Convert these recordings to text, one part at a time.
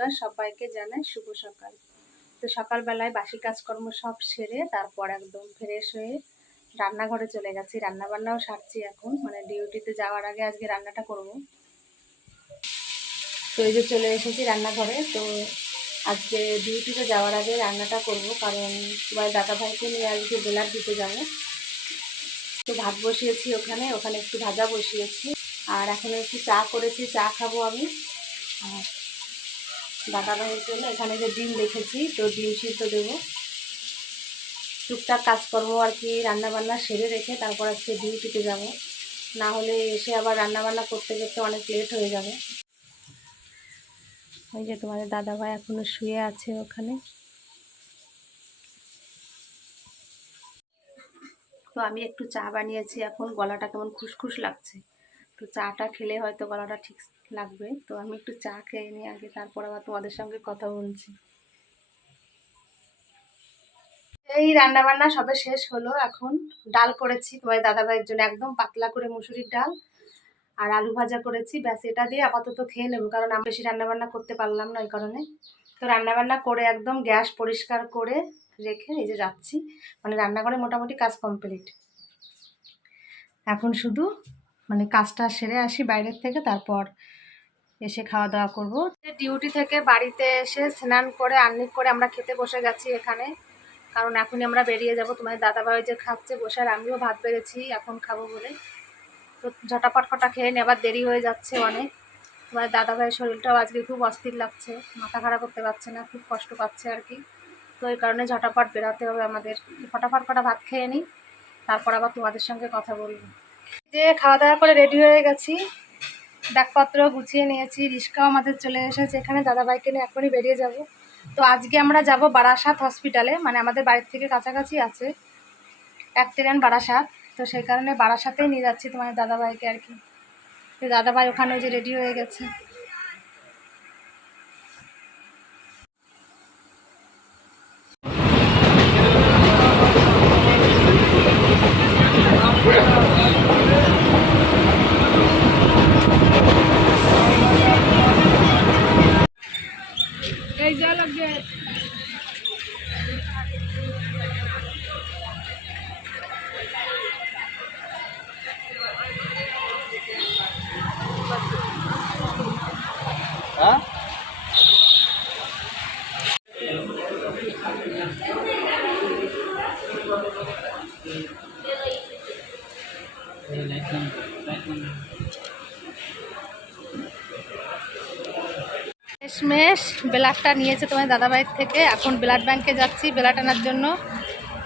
বন্ধুরা, সবাইকে জানাই শুভ সকাল। তো সকালবেলায় বাসি কাজকর্ম সব সেরে তারপর একদম ফ্রেশ হয়ে রান্নাঘরে চলে গেছি। রান্না বান্নাও সারছি এখন মানে ডিউটিতে যাওয়ার আগে আজকে রান্নাটা করব। তো এই যে চলে এসেছি রান্নাঘরে, তো আজকে ডিউটিতে যাওয়ার আগে রান্নাটা করব, কারণ তোমার দাদা ভাইকে নিয়ে আজকে বেলার দিতে যাব। তো ভাত বসিয়েছি ওখানে ওখানে একটু ভাজা বসিয়েছি। আর এখন একটু চা করেছি, চা খাব আমি। আর দাদা ভাইয়ের জন্য এখানে যে ডিম রেখেছি, তো ডিম সিদ্ধ দেবো। টুকটাক কাজকর্ম আর কি, রান্নাবান্না সেরে রেখে তারপর আজকে ডিউটিতে যাব। না হলে এসে আবার রান্নাবান্না করতে করতে অনেক লেট হয়ে যাবে। ওই যে তোমাদের দাদা ভাই এখনও শুয়ে আছে ওখানে। তো আমি একটু চা বানিয়েছি, এখন গলাটা কেমন খুসখুস লাগছে। তো চাটা খেলে হয়তো গলাটা ঠিক লাগবে। তো আমি একটু চা খেয়ে নিই আগে, তারপর আবার তোমাদের সঙ্গে কথা বলছি। এই রান্না বান্না সবে শেষ হলো এখন। ডাল করেছি তোমার দাদা ভাইয়ের জন্য, একদম পাতলা করে মুসুরির ডাল। আর আলু ভাজা করেছি, ব্যাস এটা দিয়ে আপাতত খেয়ে নেব, কারণ আমি বেশি রান্নাবান্না করতে পারলাম না ওই কারণে। তো রান্নাবান্না করে একদম গ্যাস পরিষ্কার করে রেখে এই যে যাচ্ছি। মানে রান্নাঘরে মোটামুটি কাজ কমপ্লিট। এখন শুধু মানে কাজটা সেরে আসি বাইরের থেকে, তারপর এসে খাওয়া দাওয়া করব। ডিউটি থেকে বাড়িতে এসে স্নান করে আর্নিক করে আমরা খেতে বসে গেছি এখানে। কারণ এখনই আমরা বেরিয়ে যাব তোমার দাদাভাই যে খাচ্ছে, বসে আর আমিও ভাত বেড়েছি, এখন খাব বলে। তো ঝটাপট ফটা খেয়ে নেবার দেরি হয়ে যাচ্ছে অনেক। তোমার দাদাভাইয়ের শরীরটাও আজকে খুব অস্থির লাগছে, মাথা খারাপ করতে পারছে না, খুব কষ্ট পাচ্ছে আর কি। তো এই কারণে ঝটাপট বেরাতে হবে আমাদের। ফটাফট ফটা ভাত খেয়ে নিই, তারপর আবার তোমাদের সঙ্গে কথা বলব। যে খাওয়া দাওয়া করে রেডি হয়ে গেছি। ব্যাগপত্র গুছিয়ে নিয়েছি, রিস্কাও আমাদের চলে এসেছে এখানে, দাদাভাইকে নিয়ে এখনই বেরিয়ে যাব। তো আজকে আমরা যাব বারাসাত হসপিটালে মানে আমাদের বাড়ির থেকে কাছাকাছি আছে, এক ট্রেন বারাসাত। তো সেই কারণে বারাসাতেই নিয়ে যাচ্ছি তোমার দাদাভাইকে আর কি। দাদাভাই ওখানে যে রেডি হয়ে গেছে। ব্লাডটা নিয়েছে তোমার দাদাভাইয়ের থেকে। এখন ব্লাড ব্যাংকে যাচ্ছি ব্লাড আনার জন্য।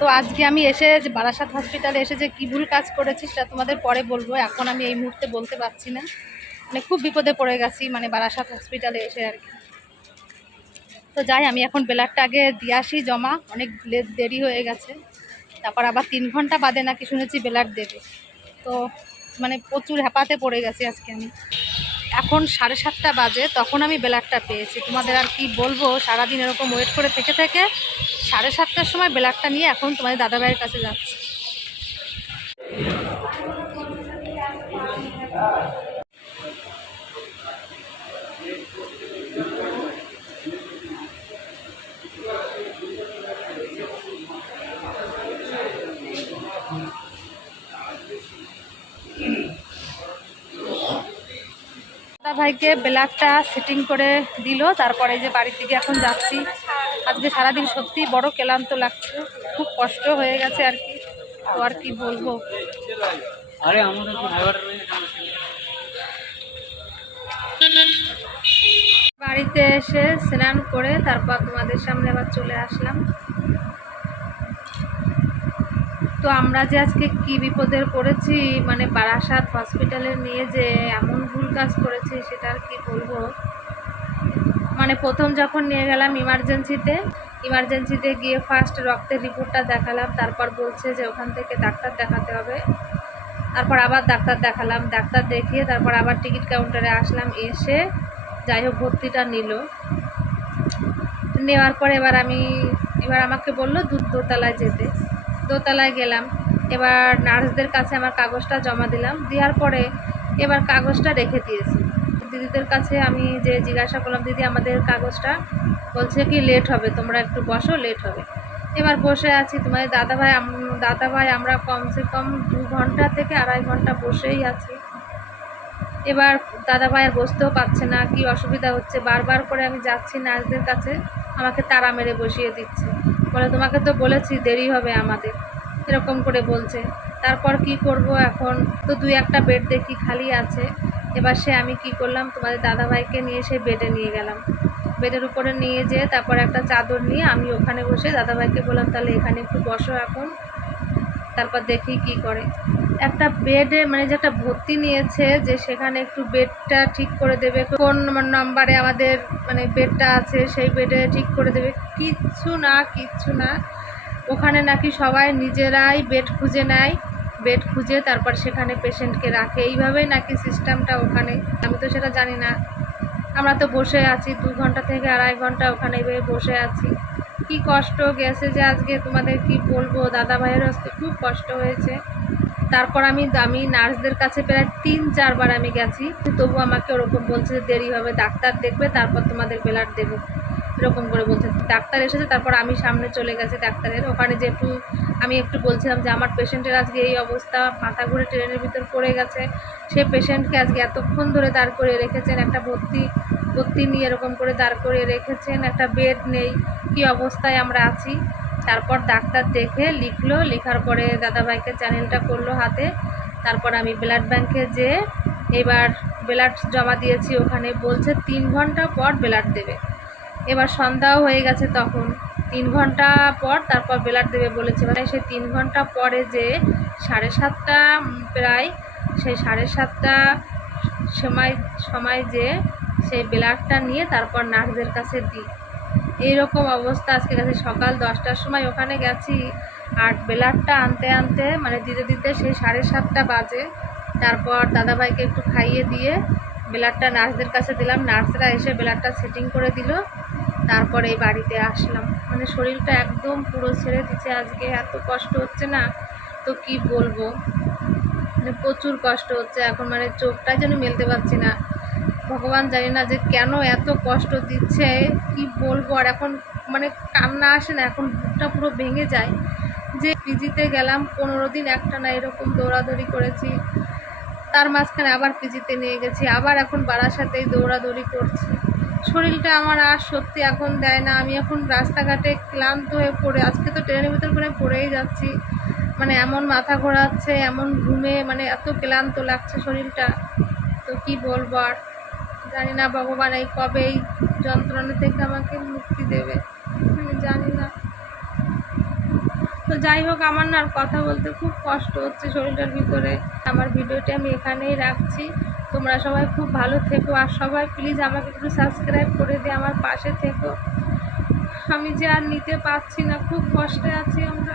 তো আজকে আমি এসে যে বারাসাত হসপিটালে এসে যে কী ভুল কাজ করেছি সেটা তোমাদের পরে বলব। এখন আমি এই মুহূর্তে বলতে পারছি না। মানে খুব বিপদে পড়ে গেছি মানে বারাসাত হসপিটালে এসে আর কি। তো যাই, আমি এখন ব্লাডটা আগে দিয়ে আসি জমা। অনেক দেরি হয়ে গেছে। তারপর আবার তিন ঘণ্টা বাদে নাকি শুনেছি ব্লাড দেবে। তো মানে প্রচুর হ্যাপাতে পড়ে গেছি আজকে আমি। এখন সাড়ে সাতটা বাজে, তখন আমি ব্লাডটা পেয়েছি। তোমাদের আর কি বলব, সারাদিন এরকম ওয়েট করে থেকে থেকে সাড়ে সাতটার সময় ব্ল্যাকটা নিয়ে এখন তোমাদের দাদাভাইয়ের কাছে যাচ্ছি। ভাইকে ব্লাডটা সেটিং করে দিল। তারপরে যে বাড়ির দিকে এখন যাচ্ছি। আজকে সারাদিন সত্যি বড় ক্লান্ত লাগছে। খুব কষ্ট হয়ে গেছে আর কি। তো আর কি বলব? আরে বাড়িতে এসে স্নান করে তারপর তোমাদের সামনে আবার চলে আসলাম। তো আমরা যে আজকে কি বিপদের পড়েছি মানে বারাসাত হসপিটালে নিয়ে যে এমন ভুল কাজ করেছি সেটা আর কি বলব? মানে প্রথম যখন নিয়ে গেলাম ইমার্জেন্সিতে ইমার্জেন্সিতে গিয়ে ফার্স্ট রক্তের রিপোর্টটা দেখালাম, তারপর বলছে যে ওখান থেকে ডাক্তার দেখাতে হবে। তারপর আবার ডাক্তার দেখালাম, ডাক্তার দেখিয়ে তারপর আবার টিকিট কাউন্টারে আসলাম, এসে যাই হোক ভর্তিটা নিল। নেওয়ার পর এবার আমি, এবার আমাকে বলল দু দোতলায় যেতে। দোতলায় গেলাম। এবার নার্সদের কাছে আমার কাগজটা জমা দিলাম। দেওয়ার পরে এবার কাগজটা রেখে দিয়েছি। দিদিদের কাছে আমি যে জিজ্ঞাসা করলাম, দিদি, আমাদের কাগজটা? বলছে কি, লেট হবে, তোমরা একটু বসো, লেট হবে। এবার বসে আছি। তোমাদের দাদাভাই দাদাভাই, আমরা কমসে কম দু ঘণ্টা থেকে আড়াই ঘণ্টা বসেই আছি। এবার দাদাভাই আর বসতেও পারছে না, কি অসুবিধা হচ্ছে? বারবার করে আমি যাচ্ছি নার্সদের কাছে। আমাকে তাড়া মেরে বসিয়ে দিচ্ছে। বলে, তোমাকে তো বলেছি, দেরি হবে আমাদের। এরকম করে বলছে। তারপর কি করব এখন? তো দুই একটা বেড দেখি খালি আছে। এবার সে আমি কি করলাম? তোমাদের দাদাভাইকে নিয়ে সেই বেডে নিয়ে গেলাম। বেডের উপরে নিয়ে যেয়ে তারপর একটা চাদর নিয়ে আমি ওখানে বসে দাদাভাইকে বললাম, তাহলে এখানে একটু বসো এখন। তারপর দেখি কি করে। একটা বেডে মানে যে একটা ভর্তি নিয়েছে যে সেখানে একটু বেডটা ঠিক করে দেবে কোন নাম্বারে আমাদের মানে বেডটা আছে সেই বেডে ঠিক করে দেবে, কিচ্ছু না কিচ্ছু না। ওখানে নাকি সবাই নিজেরাই বেড খুঁজে নেয় বেড খুঁজে তারপর সেখানে পেশেন্টকে রাখে। এইভাবেই নাকি সিস্টেমটা ওখানে, আমি তো সেটা জানি না। আমরা তো বসে আছি, দু ঘণ্টা থেকে আড়াই ঘণ্টা ওখানে এইভাবে বসে আছি। কি কষ্ট গেছে যে আজকে তোমাদের কি বলব? দাদা ভাইয়ের আজকে খুব কষ্ট হয়েছে। তারপর আমি আমি নার্সদের কাছে প্রায় তিন, চারবার আমি গেছি। তবু আমাকে ওরকম বলছে যে দেরি হবে, ডাক্তার দেখবে, তারপর তোমাদের ব্লাড দেবো। এরকম করে বলছে। ডাক্তার এসেছে, তারপর আমি সামনে চলে গেছি ডাক্তারের। ওখানে যে একটু, আমি একটু বলছিলাম যে আমার পেশেন্টের আজকে এই অবস্থা, মাথা ঘুরে ট্রেনের ভিতর পড়ে গেছে। সে পেশেন্টকে আজকে এতক্ষণ ধরে দাঁড় করে রেখেছেন, একটা ভর্তি ভর্তি নিয়ে এরকম করে দাঁড় করে রেখেছেন, একটা বেড নেই, কি অবস্থায় আমরা আছি। তারপর ডাক্তার দেখে লিখলো, লেখার পরে দাদাভাইকে চ্যানেলটা করল হাতে। তারপর আমি ব্লাড ব্যাংকে যে এবার ব্লাড জমা দিয়েছি ওখানে, বলছে তিন ঘণ্টা পর ব্লাড দেবে। এবার সন্ধ্যাও হয়ে গেছে তখন। তিন ঘণ্টা পর তারপর ব্লাড দেবে বলেছে। মানে সেই তিন ঘণ্টা পরে যে সাড়ে সাতটা প্রায় সেই সাড়ে সাতটা সময় সময় যে সেই ব্লাডটা নিয়ে তারপর নার্সদের কাছে দিই। এইরকম অবস্থা আজকে গেছে। সকাল দশটার সময় ওখানে গেছি। আর ব্লাডটা আনতে আনতে মানে দিতে দিতে সেই সাড়ে সাতটা বাজে। তারপর দাদাভাইকে একটু খাইয়ে দিয়ে ব্লাডটা নার্সদের কাছে দিলাম। নার্সরা এসে ব্লাডটা সেটিং করে দিল। তারপরে এই বাড়িতে আসলাম। মানে শরীরটা একদম পুরো ছেড়ে দিচ্ছে আজকে। এত কষ্ট হচ্ছে না? তো কি বলব? মানে প্রচুর কষ্ট হচ্ছে। এখন মানে চোখটাই যেন মেলতে পারছি না। ভগবান জানি না যে কেন এত কষ্ট দিচ্ছে, কি বলব? আর এখন মানে কান্না আসে না, এখন বুকটা পুরো ভেঙে যায়। যে পিজিতে গেলাম, পনেরো দিন একটা না এরকম দৌড়াদৌড়ি করেছি। তার মাঝখানে আবার পিজিতে নিয়ে গেছি, আবার এখন বাড়ার বারাসাতেই দৌড়াদৌড়ি করছি। শরীরটা আমার আর সত্যি এখন দেয় না। আমি এখন রাস্তাঘাটে ক্লান্ত হয়ে পড়ে, আজকে তো ট্রেনের ভিতর করে পড়েই যাচ্ছি। মানে এমন মাথা ঘোরাচ্ছে, এমন ঘুমে মানে এত ক্লান্ত লাগছে শরীরটা। তো কি বলব আর? জানি না ভগবান এই কবে এই যন্ত্রণা থেকে আমাকে মুক্তি দেবে জানি না। তো যাই হোক, আমার না আর কথা বলতে খুব কষ্ট হচ্ছে শরীরটার ভিতরে। আমার ভিডিওটি আমি এখানেই রাখছি। তোমরা সবাই খুব ভালো থেকো। আর সবাই প্লিজ আমাকে একটু সাবস্ক্রাইব করে দিয়ে আমার পাশে থেকো। আমি যে আর নিতে পারছি না, খুব কষ্টে আছি আমরা।